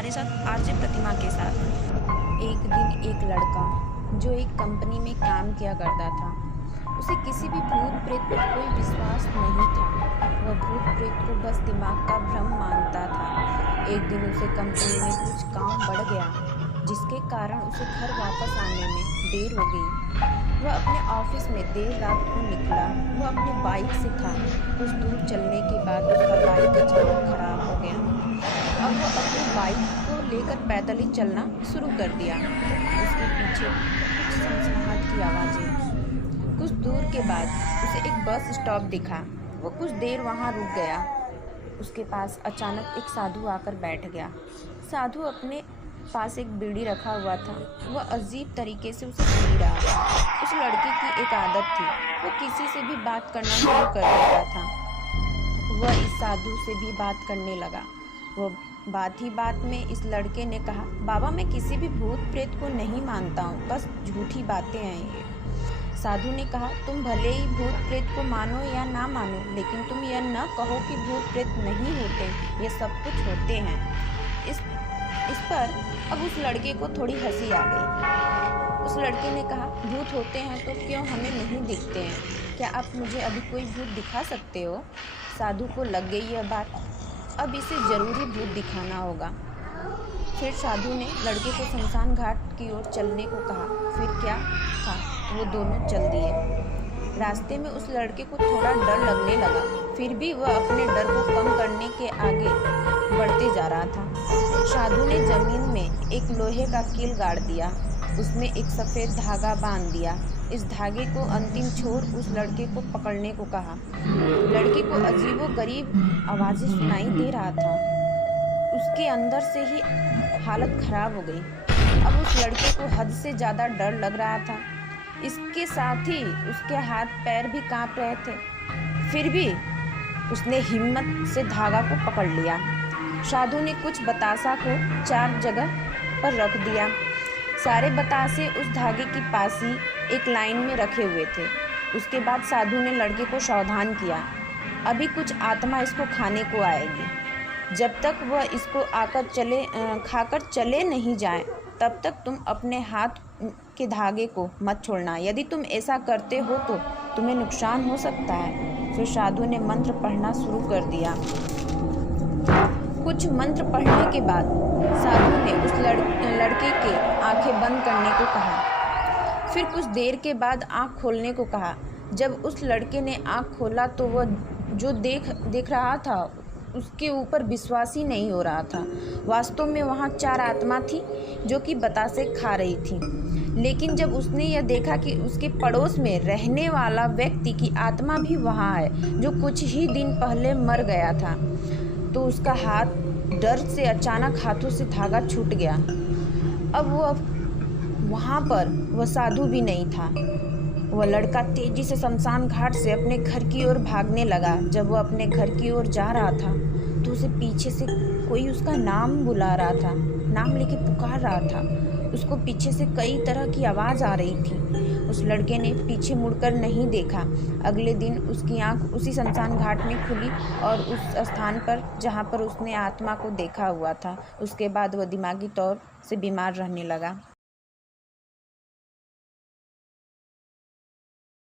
हमारे साथ आरजे प्रतिमा के साथ। एक दिन एक लड़का जो एक कंपनी में काम किया करता था, उसे किसी भी भूत प्रेत पर कोई विश्वास नहीं था। वह भूत प्रेत को बस दिमाग का भ्रम मानता था। एक दिन उसे कंपनी में कुछ काम बढ़ गया, जिसके कारण उसे घर वापस आने में देर हो गई। वह अपने ऑफिस में देर रात को निकला। वह अपने बाइक से था। कुछ दूर चलने के बाद उसका बाइक अचानक खराब हो गया। अब वह अपनी बाइक को लेकर पैदल ही चलना शुरू कर दिया। उसके पीछे कुछ सनसनाहट की आवाज़ें। कुछ दूर के बाद उसे एक बस स्टॉप दिखा। वो कुछ देर वहाँ रुक गया। उसके पास अचानक एक साधु आकर बैठ गया। साधु अपने पास एक बीड़ी रखा हुआ था। वह अजीब तरीके से उसे पी रहा था। उस लड़के की एक आदत थी, वो किसी से भी बात करना शुरू कर देता था। वह इस साधु से भी बात करने लगा। वो बात ही बात में इस लड़के ने कहा, बाबा मैं किसी भी भूत प्रेत को नहीं मानता हूँ, बस झूठी बातें हैं ये। साधु ने कहा, तुम भले ही भूत प्रेत को मानो या ना मानो, लेकिन तुम यह न कहो कि भूत प्रेत नहीं होते, ये सब कुछ होते हैं। इस पर अब उस लड़के को थोड़ी हंसी आ गई। उस लड़के ने कहा, भूत होते हैं तो क्यों हमें नहीं दिखते हैं? क्या आप मुझे अभी कोई भूत दिखा सकते हो? साधु को लग गई यह बात, अब इसे जरूरी भूत दिखाना होगा। फिर साधु ने लड़के को शमशान घाट की ओर चलने को कहा। फिर क्या था, वो दोनों चल दिए। रास्ते में उस लड़के को थोड़ा डर लगने लगा, फिर भी वह अपने डर को कम करने के आगे बढ़ते जा रहा था। साधु ने जमीन में एक लोहे का कील गाड़ दिया, उसमें एक सफ़ेद धागा बांध दिया। इस धागे को अंतिम छोर उस लड़के को पकड़ने को कहा। लड़के को अजीबोगरीब आवाज़ें सुनाई दे रहा था। उसके अंदर से ही हालत खराब हो गई। अब उस लड़के को हद से ज़्यादा डर लग रहा था। इसके साथ ही उसके हाथ पैर भी कांप रहे थे। फिर भी उसने हिम्मत से धागा को पकड़ लिया। साधु ने कुछ बतासा को 4 जगह पर रख दिया। सारे बतासे उस धागे की पास ही एक लाइन में रखे हुए थे। उसके बाद साधु ने लड़के को सावधान किया, अभी कुछ आत्मा इसको खाने को आएगी। जब तक वह इसको खाकर चले नहीं जाए, तब तक तुम अपने हाथ के धागे को मत छोड़ना। यदि तुम ऐसा करते हो तो तुम्हें नुकसान हो सकता है। फिर साधु ने मंत्र पढ़ना शुरू कर दिया। कुछ मंत्र पढ़ने के बाद साधु ने उस लड़के के आंखें बंद करने को कहा। फिर कुछ देर के बाद आंख खोलने को कहा। जब उस लड़के ने आंख खोला तो वह जो देख रहा था उसके ऊपर विश्वास ही नहीं हो रहा था। वास्तव में वहाँ 4 आत्मा थी जो कि बतासे खा रही थी। लेकिन जब उसने यह देखा कि उसके पड़ोस में रहने वाला व्यक्ति की आत्मा भी वहाँ है, जो कुछ ही दिन पहले मर गया था, तो उसका हाथ डर से अचानक हाथों से धागा छूट गया। अब वहाँ पर वह साधु भी नहीं था। वह लड़का तेजी से शमशान घाट से अपने घर की ओर भागने लगा। जब वह अपने घर की ओर जा रहा था तो उसे पीछे से कोई उसका नाम बुला रहा था, नाम लेके पुकार रहा था। उसको पीछे से कई तरह की आवाज़ आ रही थी। उस लड़के ने पीछे मुड़कर नहीं देखा। अगले दिन उसकी आंख उसी शमशान घाट में खुली और उस स्थान पर जहाँ पर उसने आत्मा को देखा हुआ था। उसके बाद वह दिमागी तौर से बीमार रहने लगा।